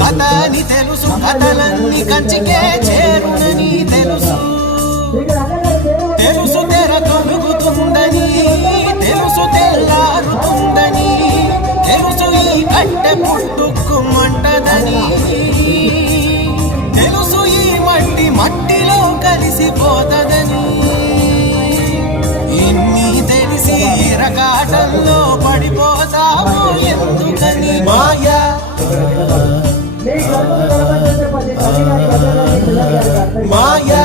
కథని తెలుసు కథలన్నీ కంచికే చేరునని తెలుసు తెలుసు తెర తొలుగుతుందని తెలుసు తెల్లారుతుందని తెలుసు ఈ కట్టె పుట్టుకుమంటదని తెలుసు ఈ మట్టి మట్టిలో కలిసిపోతదని ఇన్ని తెలిసి రకాటంలో పడిపోతావు ఎందుకని మాయా మాయా